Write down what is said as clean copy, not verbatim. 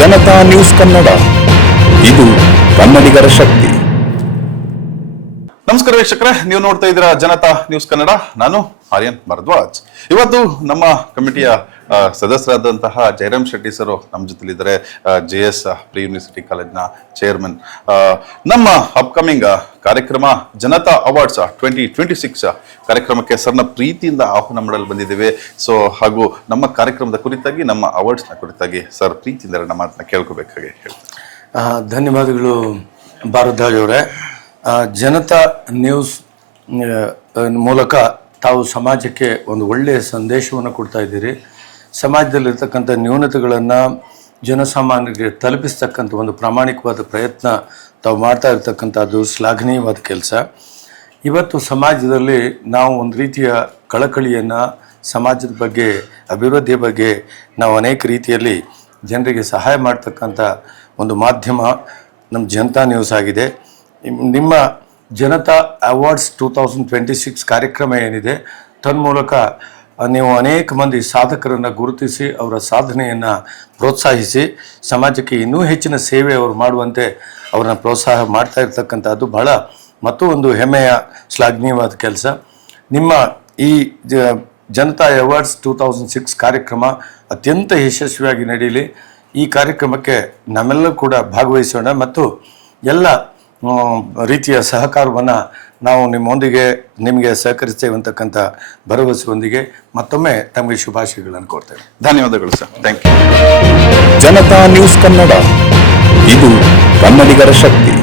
Janata news Kannada, ಇದು ಕನ್ನಡಿಗರ ಶಕ್ತಿ. ನಮಸ್ಕಾರ ವೀಕ್ಷಕರೇ, ನೀವು ನೋಡ್ತಾ ಇದ್ದೀರಾ ಜನತಾ ನ್ಯೂಸ್ ಕನ್ನಡ. ನಾನು ಆರ್ಯನ್ ಭರದ್ವಾಜ್. ಇವತ್ತು ನಮ್ಮ ಕಮಿಟಿಯ ಸದಸ್ಯರಾದಂತಹ ಜಯರಾಮ್ ಶೆಟ್ಟಿ ಸರ್ ನಮ್ಮ ಜೊತೆಲಿದ್ದಾರೆ. JS ಪ್ರಿ ಯೂನಿವರ್ಸಿಟಿ ಕಾಲೇಜ್ನ ಚೇರ್ಮನ್. ನಮ್ಮ ಅಪ್ಕಮಿಂಗ್ ಕಾರ್ಯಕ್ರಮ ಜನತಾ ಅವಾರ್ಡ್ಸ್ 2026 ಕಾರ್ಯಕ್ರಮಕ್ಕೆ ಸರ್ನ ಪ್ರೀತಿಯಿಂದ ಆಹ್ವಾನ ಮಾಡಲು ಬಂದಿದ್ದೇವೆ. ಸೊ ಹಾಗೂ ನಮ್ಮ ಕಾರ್ಯಕ್ರಮದ ಕುರಿತಾಗಿ, ನಮ್ಮ ಅವಾರ್ಡ್ಸ್ನ ಕುರಿತಾಗಿ ಸರ್ ಪ್ರೀತಿಯಿಂದ ನನ್ನ ಮಾತನ್ನ ಕೇಳ್ಕೋಬೇಕಾಗಿ ಹೇಳ್ತೀನಿ. ಧನ್ಯವಾದಗಳು ಭಾರದ್ವಾಜ್ ಅವರೇ. ಜನತಾ ನ್ಯೂಸ್ ಮೂಲಕ ತಾವು ಸಮಾಜಕ್ಕೆ ಒಂದು ಒಳ್ಳೆಯ ಸಂದೇಶವನ್ನು ಕೊಡ್ತಾ ಇದ್ದೀರಿ. ಸಮಾಜದಲ್ಲಿರ್ತಕ್ಕಂಥ ನ್ಯೂನತೆಗಳನ್ನು ಜನಸಾಮಾನ್ಯರಿಗೆ ತಲುಪಿಸ್ತಕ್ಕಂಥ ಒಂದು ಪ್ರಾಮಾಣಿಕವಾದ ಪ್ರಯತ್ನ ತಾವು ಮಾಡ್ತಾ ಇರ್ತಕ್ಕಂಥದ್ದು ಶ್ಲಾಘನೀಯವಾದ ಕೆಲಸ. ಇವತ್ತು ಸಮಾಜದಲ್ಲಿ ನಾವು ಒಂದು ರೀತಿಯ ಕಳಕಳಿಯನ್ನು, ಸಮಾಜದ ಬಗ್ಗೆ, ಅಭಿವೃದ್ಧಿಯ ಬಗ್ಗೆ ನಾವು ಅನೇಕ ರೀತಿಯಲ್ಲಿ ಜನರಿಗೆ ಸಹಾಯ ಮಾಡ್ತಕ್ಕಂಥ ಒಂದು ಮಾಧ್ಯಮ ನಮ್ಮ ಜನತಾ ನ್ಯೂಸ್ ಆಗಿದೆ. ನಿಮ್ಮ ಜನತಾ ಅವಾರ್ಡ್ಸ್ 2026 ಕಾರ್ಯಕ್ರಮ ಏನಿದೆ, ತನ್ಮೂಲಕ ನೀವು ಅನೇಕ ಮಂದಿ ಸಾಧಕರನ್ನು ಗುರುತಿಸಿ ಅವರ ಸಾಧನೆಯನ್ನು ಪ್ರೋತ್ಸಾಹಿಸಿ ಸಮಾಜಕ್ಕೆ ಇನ್ನೂ ಹೆಚ್ಚಿನ ಸೇವೆ ಅವರು ಮಾಡುವಂತೆ ಅವ್ರನ್ನ ಪ್ರೋತ್ಸಾಹ ಮಾಡ್ತಾ ಇರ್ತಕ್ಕಂಥದ್ದು ಬಹಳ ಮತ್ತು ಒಂದು ಹೆಮ್ಮೆಯ ಶ್ಲಾಘನೀಯವಾದ ಕೆಲಸ. ನಿಮ್ಮ ಈ ಜನತಾ ಅವಾರ್ಡ್ಸ್ 2006 ಕಾರ್ಯಕ್ರಮ ಅತ್ಯಂತ ಯಶಸ್ವಿಯಾಗಿ ನಡೆಯಲಿ. ಈ ಕಾರ್ಯಕ್ರಮಕ್ಕೆ ನಮ್ಮೆಲ್ಲರೂ ಕೂಡ ಭಾಗವಹಿಸೋಣ ಮತ್ತು ಎಲ್ಲ ರೀತಿಯ ಸಹಕಾರವನ್ನು ನಾವು ನಿಮ್ಮೊಂದಿಗೆ ನಿಮಗೆ ಸಹಕರಿಸ್ತೇವೆ ಅಂತಕ್ಕಂಥ ಭರವಸೆಯೊಂದಿಗೆ ಮತ್ತೊಮ್ಮೆ ತಮಗೆ ಶುಭಾಶಯಗಳನ್ನು ಕೋರ್ತೇವೆ. ಧನ್ಯವಾದಗಳು sir. Thank you. Janata news Kannada, ಇದು ಕನ್ನಡಿಗರ ಶಕ್ತಿ.